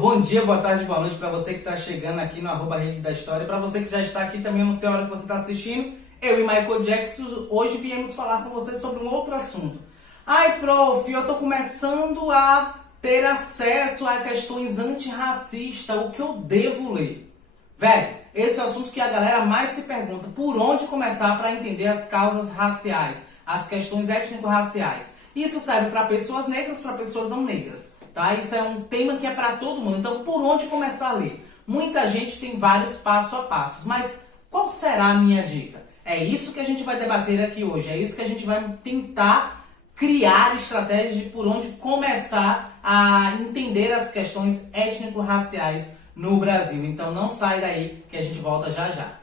bom dia, boa tarde, boa noite para você que está chegando aqui no @Rede da História. Para você que já está aqui também, não sei a hora que você está assistindo, eu e Michael Jackson hoje viemos falar com você sobre um outro assunto. Ai, prof, eu estou começando a ter acesso a questões antirracistas, o que eu devo ler? Velho, esse é o assunto que a galera mais se pergunta. Por onde começar para entender as causas raciais, as questões étnico-raciais? Isso serve para pessoas negras, para pessoas não negras. Tá? Isso é um tema que é para todo mundo. Então, por onde começar a ler? Muita gente tem vários passo a passos, mas qual será a minha dica? É isso que a gente vai debater aqui hoje. É isso que a gente vai tentar criar estratégias de por onde começar a entender as questões étnico-raciais no Brasil. Então, não sai daí que a gente volta já já.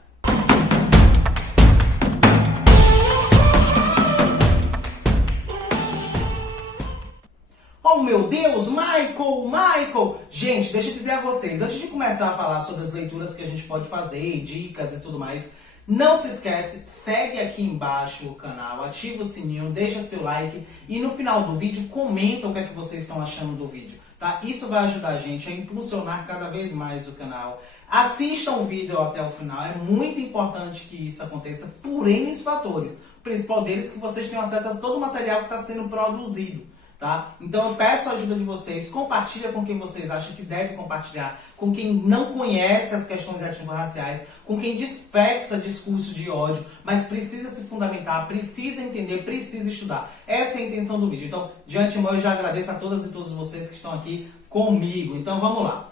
Oh meu Deus, Michael! Gente, deixa eu dizer a vocês, antes de começar a falar sobre as leituras que a gente pode fazer, dicas e tudo mais, não se esquece, segue aqui embaixo o canal, ativa o sininho, deixa seu like e no final do vídeo comenta o que é que vocês estão achando do vídeo. Tá? Isso vai ajudar a gente a impulsionar cada vez mais o canal. Assistam o vídeo até o final, é muito importante que isso aconteça por N fatores. O principal deles é que vocês tenham acesso a todo o material que está sendo produzido. Tá? Então eu peço a ajuda de vocês, compartilha com quem vocês acham que deve compartilhar, com quem não conhece as questões étnico-raciais, com quem dispersa discurso de ódio, mas precisa se fundamentar, precisa entender, precisa estudar. Essa é a intenção do vídeo. Então, de antemão, eu já agradeço a todas e todos vocês que estão aqui comigo. Então vamos lá.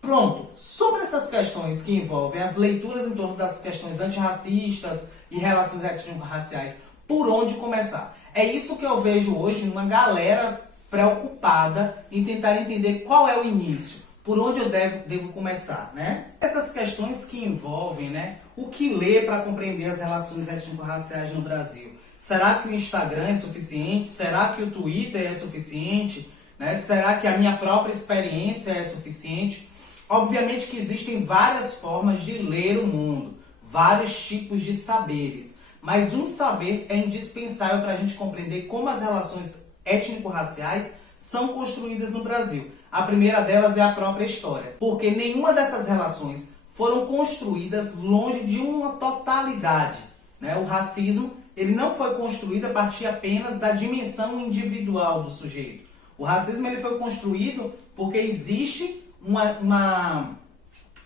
Pronto, sobre essas questões que envolvem as leituras em torno das questões antirracistas e relações étnico-raciais, por onde começar? É isso que eu vejo hoje, uma galera preocupada em tentar entender qual é o início, por onde eu devo começar, né? Essas questões que envolvem, né, o que ler para compreender as relações étnico-raciais no Brasil. Será que o Instagram é suficiente? Será que o Twitter é suficiente? Né? Será que a minha própria experiência é suficiente? Obviamente que existem várias formas de ler o mundo, vários tipos de saberes. Mas um saber é indispensável para a gente compreender como as relações étnico-raciais são construídas no Brasil. A primeira delas é a própria história, porque nenhuma dessas relações foram construídas longe de uma totalidade. Né? O racismo ele não foi construído a partir apenas da dimensão individual do sujeito. O racismo ele foi construído porque existe uma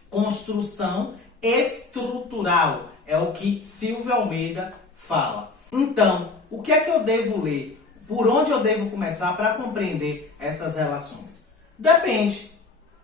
construção estrutural. É o que Silvio Almeida fala. Então, o que é que eu devo ler? Por onde eu devo começar para compreender essas relações? Depende.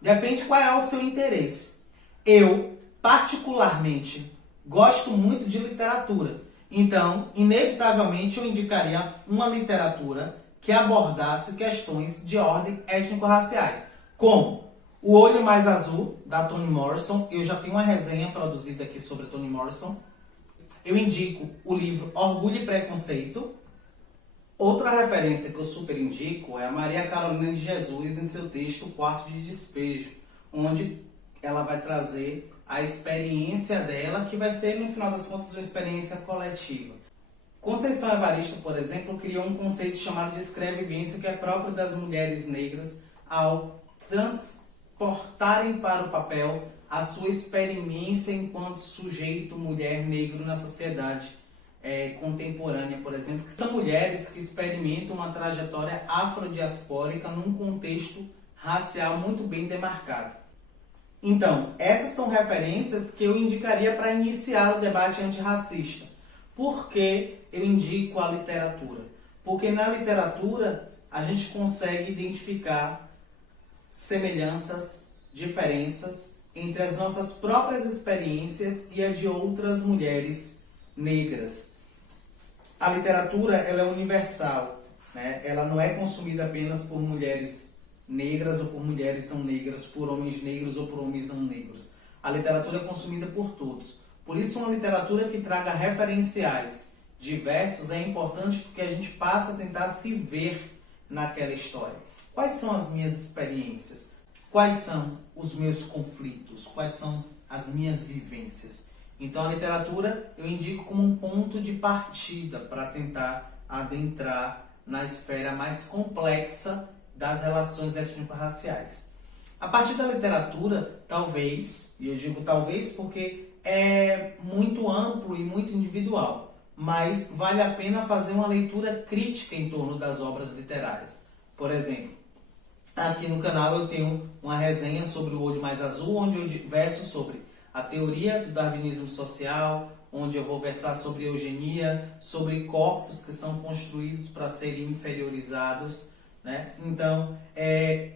Depende qual é o seu interesse. Eu, particularmente, gosto muito de literatura. Então, inevitavelmente, eu indicaria uma literatura que abordasse questões de ordem étnico-raciais. Como O Olho Mais Azul, da Toni Morrison. Eu já tenho uma resenha produzida aqui sobre a Toni Morrison. Eu indico o livro Orgulho e Preconceito. Outra referência que eu super indico é a Maria Carolina de Jesus em seu texto Quarto de Despejo, onde ela vai trazer a experiência dela, que vai ser, no final das contas, uma experiência coletiva. Conceição Evaristo, por exemplo, criou um conceito chamado de escrevivência, que é próprio das mulheres negras ao transportarem para o papel a sua experiência enquanto sujeito, mulher, negro na sociedade contemporânea, por exemplo, que são mulheres que experimentam uma trajetória afrodiaspórica num contexto racial muito bem demarcado. Então, essas são referências que eu indicaria para iniciar o debate antirracista. Por que eu indico a literatura? Porque na literatura a gente consegue identificar semelhanças, diferenças entre as nossas próprias experiências e a de outras mulheres negras. A literatura ela é universal, né? Ela não é consumida apenas por mulheres negras ou por mulheres não negras, por homens negros ou por homens não negros. A literatura é consumida por todos. Por isso, uma literatura que traga referenciais diversos é importante, porque a gente passa a tentar se ver naquela história. Quais são as minhas experiências? Quais são os meus conflitos? Quais são as minhas vivências? Então a literatura eu indico como um ponto de partida para tentar adentrar na esfera mais complexa das relações étnico-raciais. A partir da literatura, talvez, e eu digo talvez porque é muito amplo e muito individual, mas vale a pena fazer uma leitura crítica em torno das obras literárias. Por exemplo, aqui no canal eu tenho uma resenha sobre O Olho Mais Azul, onde eu verso sobre a teoria do darwinismo social, onde eu vou versar sobre eugenia, sobre corpos que são construídos para serem inferiorizados, né? Então,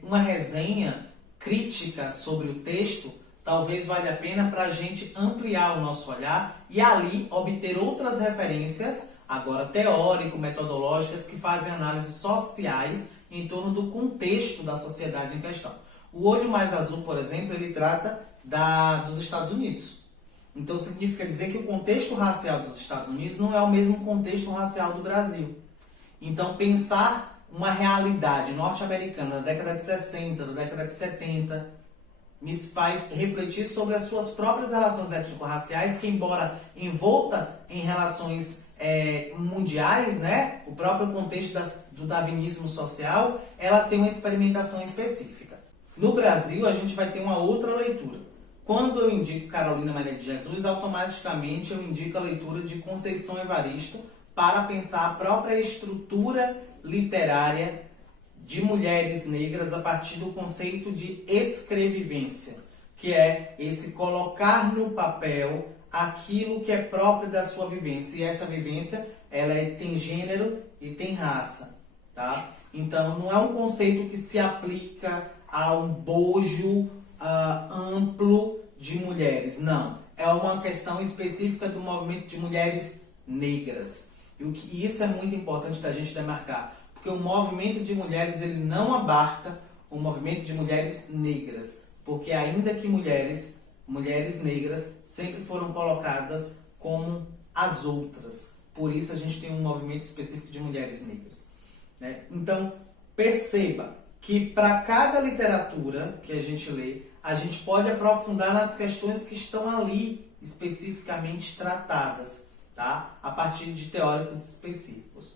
uma resenha crítica sobre o texto talvez valha a pena para a gente ampliar o nosso olhar e ali obter outras referências, agora teórico-metodológicas, que fazem análises sociais em torno do contexto da sociedade em questão. O Olho Mais Azul, por exemplo, ele trata dos Estados Unidos. Então significa dizer que o contexto racial dos Estados Unidos não é o mesmo contexto racial do Brasil. Então pensar uma realidade norte-americana da década de 60, da década de 70, me faz refletir sobre as suas próprias relações étnico-raciais, que embora envolta em relações mundiais, né, o próprio contexto do darwinismo social, ela tem uma experimentação específica. No Brasil, a gente vai ter uma outra leitura. Quando eu indico Carolina Maria de Jesus, automaticamente eu indico a leitura de Conceição Evaristo para pensar a própria estrutura literária de mulheres negras a partir do conceito de escrevivência, que é esse colocar no papel aquilo que é próprio da sua vivência. E essa vivência, ela tem gênero e tem raça, tá? Então, não é um conceito que se aplica a um bojo amplo de mulheres, não. É uma questão específica do movimento de mulheres negras. E isso é muito importante da gente demarcar, porque o movimento de mulheres ele não abarca o movimento de mulheres negras, porque ainda que mulheres negras sempre foram colocadas como as outras. Por isso a gente tem um movimento específico de mulheres negras, né? Então, perceba que para cada literatura que a gente lê, a gente pode aprofundar nas questões que estão ali especificamente tratadas, tá? A partir de teóricos específicos.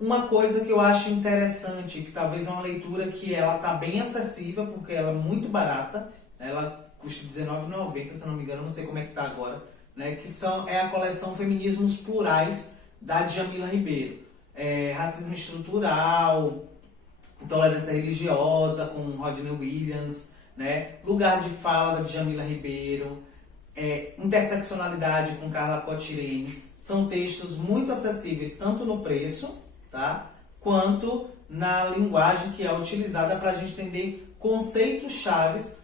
Uma coisa que eu acho interessante, que talvez é uma leitura que ela está bem acessível, porque ela é muito barata, ela custa R$19,90, se não me engano, não sei como é que está agora, né? Que é a coleção Feminismos Plurais, da Djamila Ribeiro. Racismo Estrutural, Intolerância Religiosa, com Rodney Williams, né? Lugar de Fala, da Djamila Ribeiro, Interseccionalidade, com Carla Cotirene. São textos muito acessíveis, tanto no preço, tá? Quanto na linguagem que é utilizada para a gente entender conceitos chaves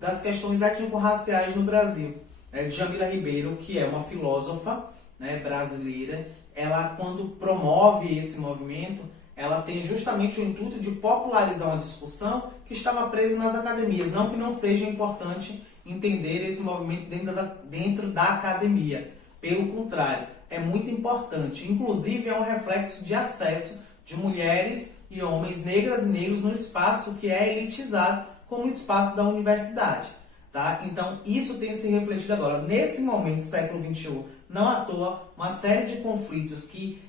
das questões étnico-raciais no Brasil. Djamila Ribeiro, que é uma filósofa, né, brasileira, ela, quando promove esse movimento, ela tem justamente o intuito de popularizar uma discussão que estava presa nas academias. Não que não seja importante entender esse movimento dentro da academia. Pelo contrário, é muito importante. Inclusive, é um reflexo de acesso de mulheres e homens negras e negros no espaço que é elitizado como o espaço da universidade. Tá? Então, isso tem se refletido agora. Nesse momento, século XXI, não à toa, uma série de conflitos que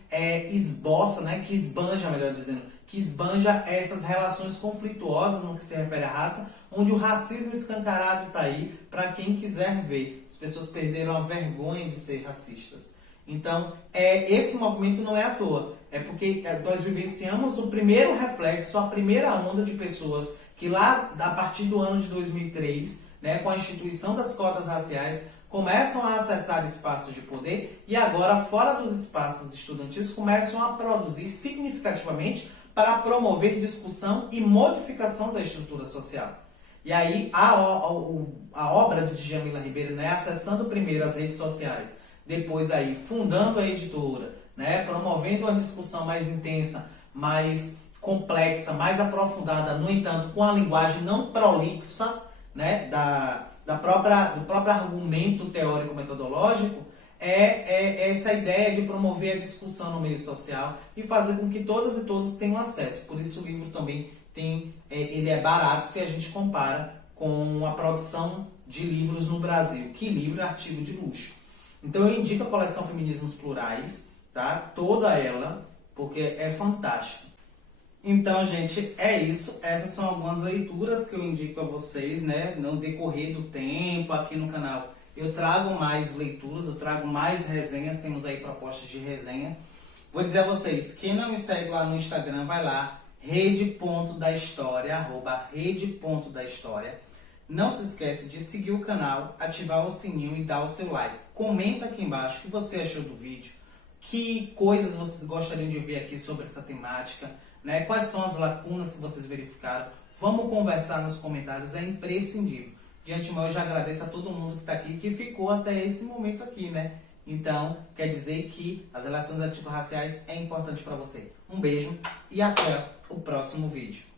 esboça, né, que esbanja, melhor dizendo, que esbanja essas relações conflituosas no que se refere à raça, onde o racismo escancarado está aí para quem quiser ver. As pessoas perderam a vergonha de ser racistas. Então, esse movimento não é à toa. É porque nós vivenciamos o primeiro reflexo, a primeira onda de pessoas que lá, a partir do ano de 2003, né, com a instituição das cotas raciais, começam a acessar espaços de poder e agora, fora dos espaços estudantis, começam a produzir significativamente para promover discussão e modificação da estrutura social. E aí, a obra de Djamila Ribeiro, né, acessando primeiro as redes sociais, depois aí fundando a editora, né, promovendo uma discussão mais intensa, mais complexa, mais aprofundada, no entanto, com a linguagem não prolixa, né, do próprio argumento teórico-metodológico, essa ideia de promover a discussão no meio social e fazer com que todas e todos tenham acesso. Por isso o livro também ele é barato se a gente compara com a produção de livros no Brasil. Que livro é artigo de luxo. Então eu indico a coleção Feminismos Plurais, tá? Toda ela, porque é fantástica. Então, gente, é isso. Essas são algumas leituras que eu indico a vocês, né? No decorrer do tempo aqui no canal eu trago mais leituras, eu trago mais resenhas, temos aí propostas de resenha. Vou dizer a vocês, quem não me segue lá no Instagram, vai lá, rede.dahistoria, @rede.dahistoria. Não se esquece de seguir o canal, ativar o sininho e dar o seu like. Comenta aqui embaixo o que você achou do vídeo, que coisas vocês gostariam de ver aqui sobre essa temática, né? Quais são as lacunas que vocês verificaram. Vamos conversar nos comentários, é imprescindível. De antemão, eu já agradeço a todo mundo que está aqui, que ficou até esse momento aqui, né? Então, quer dizer que as relações antirraciais é importante para você. Um beijo e até o próximo vídeo.